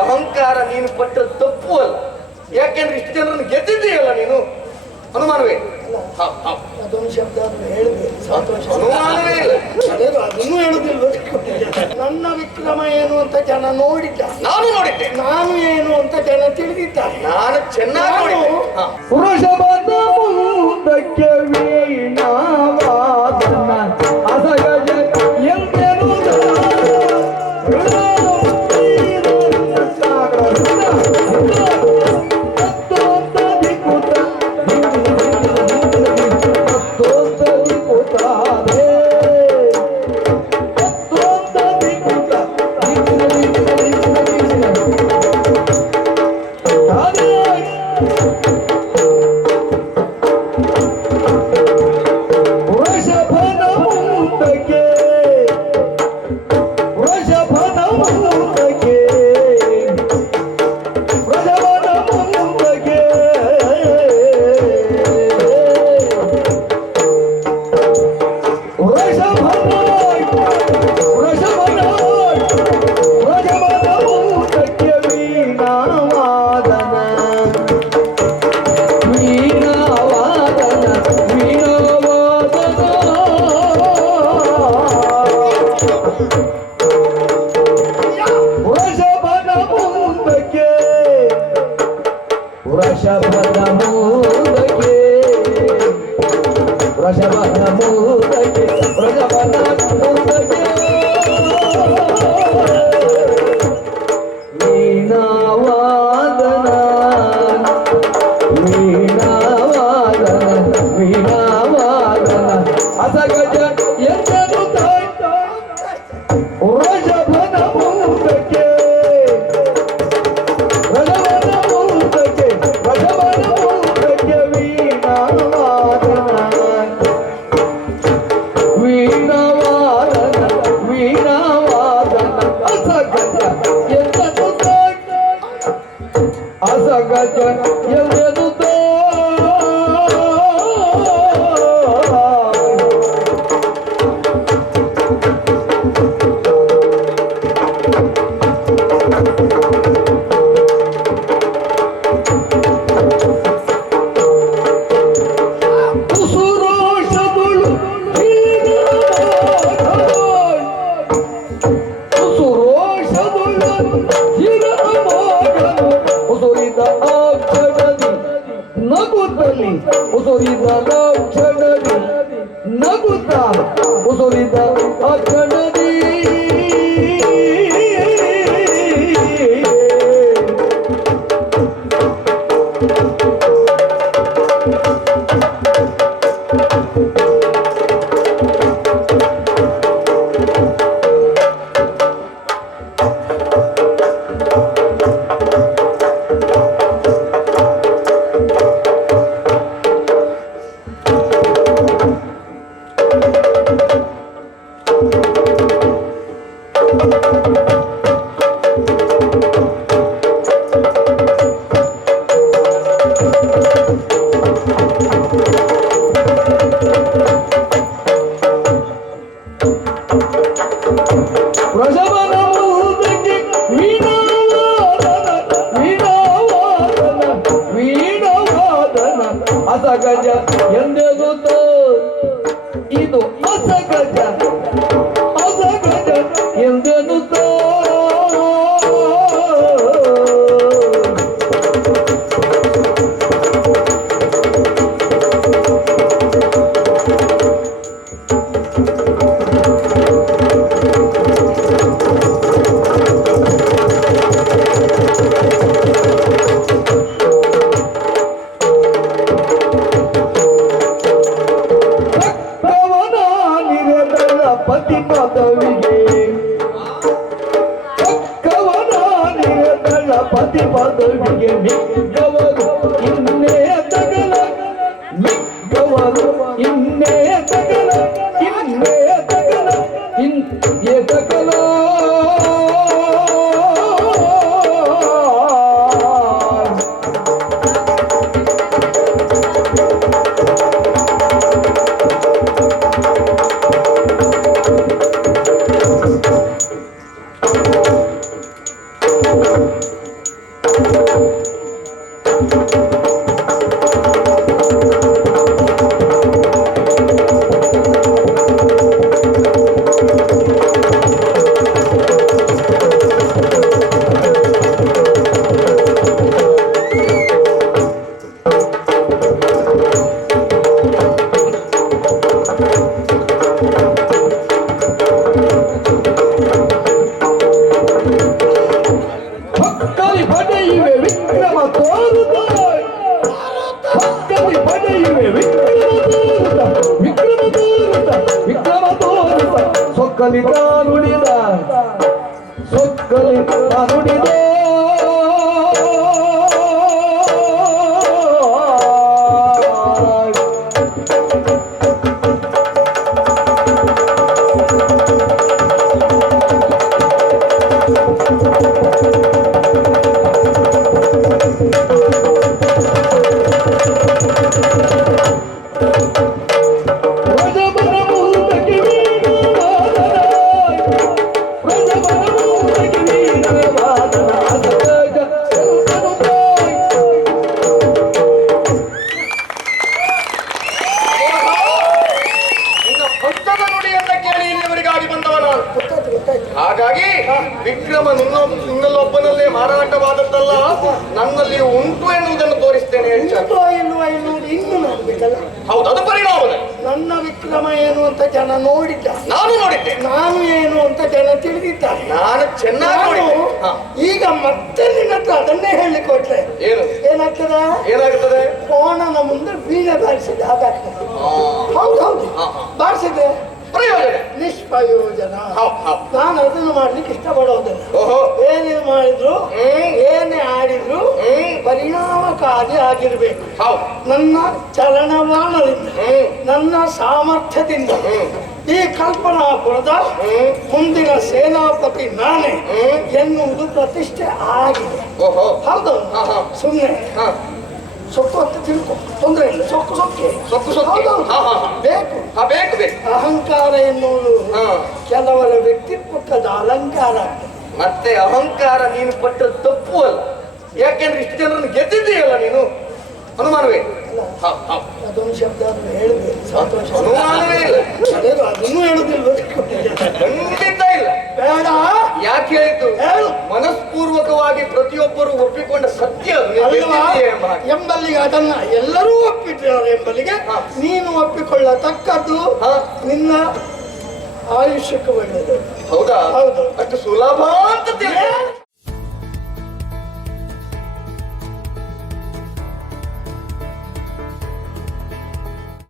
ಅಹಂಕಾರ ನೀನು ಪಟ್ಟ ತಪ್ಪು ಅಲ್ಲ. ಯಾಕೆಂದ್ರೆ ಇಷ್ಟು ಜನರನ್ನು ಗೆದ್ದಿದ್ದೀಯಲ್ಲ ನೀನು, ಅನುಮಾನವೇ ಅದೊಂದು ಶಬ್ದ ಹೇಳಿದೆ ಸಂತೋಷ. ಅನುಮಾನವೇ ಇಲ್ಲ. ಅದನ್ನು ಹೇಳುದಿಲ್ವ? ನನ್ನ ವಿಕ್ರಮ ಏನು ಅಂತ ಜನ ನೋಡಿದ್ದ, ನಾನು ನೋಡಿದ್ದೆ. ನಾನು ಏನು ಅಂತ ಜನ ತಿಳಿದಿದ್ದಾರೆ. ನಾನು ಚೆನ್ನಾಗಿ ವೃಷಭದ ಮುಂದಕ್ಕೆ ವೀಣಾವಾದನ ಅಸಗಜ ಎಂದೆನುದ ಅಸಗಜ ಎಂದೆನುದೋ ಇದು ಅಸಗಜ ಅಸಗಜ ಎಂದೆನುದೋ ಪತಿ ಪದವಿಗೆ ಪತಿ ಪದವಿಗೆ ಮಿಕ್ಕವರು ಇನ್ನೇ ತಗಲ ಮಿಕ್ಕವರು ಇನ್ನೇ ತಗಲ ಇನ್ನೇ ತಗಲ ಇನ್ನೇ ತಗಲ ನುಡಿದ ಸೊಕ್ಕಲಿ ನುಡಿದ ಹಾಗಾಗಿ ವಿಕ್ರಮ ನಿನ್ನಲ್ಲೊಬ್ಬನಲ್ಲೇ ಮಾರಾಟವಾದದ್ದಲ್ಲ, ನನ್ನಲ್ಲಿ ಉಂಟು ಎನ್ನುವುದನ್ನು ತೋರಿಸ್ತೇನೆ. ಉಂಟೋ ಇಲ್ವಾ ಎನ್ನುವುದು ಇನ್ನು ನೋಡ್ಬೇಕಲ್ಲ. ಹೌದು, ಅದು ಪರಿಣಾಮ. ನನ್ನ ವಿಕ್ರಮ ಏನು ಅಂತ ಜನ ನೋಡಿದ್ದ, ನಾನು ನೋಡಿದ್ದೆ. ನಾನು ಏನು ಅಂತ ಜನ ತಿಳಿದಿದ್ದಾರೆ. ನಾನು ಚೆನ್ನಾಗಿ ಈಗ ಮತ್ತೆ ನಿನ್ನ ಹತ್ರ ಅದನ್ನೇ ಹೇಳಲಿಕ್ಕೆ ಕೊಟ್ರೆ ಏನು ಏನಾಗ್ತದೆ? ಕೋಣನ ಮುಂದೆ ವೀಣೆ ಬಾರಿಸಿದ ಹಾಗಾಗ್ತದೆ. ಹೌದು ಬಾರಿಸಿದೆ, ಪ್ರಯೋಜನ ನಿಷ್ಪ್ರಯೋಜನ. ನಾನು ಅದನ್ನು ಮಾಡ್ಲಿಕ್ಕೆ ಇಷ್ಟಪಡೋದಿಲ್ಲ. ಏನೇ ಮಾಡಿದ್ರು ಏನೇ ಆಡಿದ್ರು ಪರಿಣಾಮಕಾರಿ ಆಗಿರ್ಬೇಕು. ನನ್ನ ಚಲನವಲನದಿಂದ, ನನ್ನ ಸಾಮರ್ಥ್ಯದಿಂದ ಈ ಕಲ್ಪನಾಪುರದ ಮುಂದಿನ ಸೇನಾಪತಿ ನಾನೇ ಎನ್ನುವುದು ಪ್ರತಿಷ್ಠೆ ಆಗಿದೆ. ಹೌದು, ಸುಮ್ಮನೆ ಸೊಕ್ಕು ಅಂತ ತಿಳ್ಕೊ, ತೊಂದರೆ ಇಲ್ಲ. ಸೊಕ್ಕು ಬೇಕು. ಅಹಂಕಾರ ಎನ್ನುವುದು ಕೆಲವರ ವ್ಯಕ್ತಿತ್ವಕ್ಕದ ಅಲಂಕಾರ. ಮತ್ತೆ ಅಹಂಕಾರ ನೀನು ಪಟ್ಟ ತಪ್ಪು ಅಲ್ಲ, ಯಾಕೆಂದ್ರೆ ಇಷ್ಟು ಜನರನ್ನು ಗೆದ್ದಿದ್ದೀಯಲ್ಲ ನೀನು. ಅನುಮಾನವೇ ಅದೊಂದು ಶಬ್ದ ಹೇಳಬೇಕು, ಸಂತೋಷ. ಅನುಮಾನವೇ ಇಲ್ಲ, ಅದನ್ನು ಹೇಳುದಿಲ್ಲ. ಖಂಡಿತ ಇಲ್ಲ. ಬೇಡ. ಯಾಕೆ ಹೇಳಿದ್ದು? ಮನಸ್ಪೂರ್ವಕವಾಗಿ ಪ್ರತಿಯೊಬ್ಬರು ಒಪ್ಪಿಕೊಂಡ ಸತ್ಯ ಎಂಬಲ್ಲಿಗೆ ಅದನ್ನ ಎಲ್ಲರೂ ಒಪ್ಪಿದ್ದಾರೆ ಎಂಬಲ್ಲಿಗೆ ನೀನು ಒಪ್ಪಿಕೊಳ್ಳತಕ್ಕದ್ದು ನಿನ್ನ ಆಯುಷ್ಯಕ್ಕೆ ಒಳ್ಳೆಯದು. ಹೌದಾ? ಹೌದು. ಅಷ್ಟು ಸುಲಭ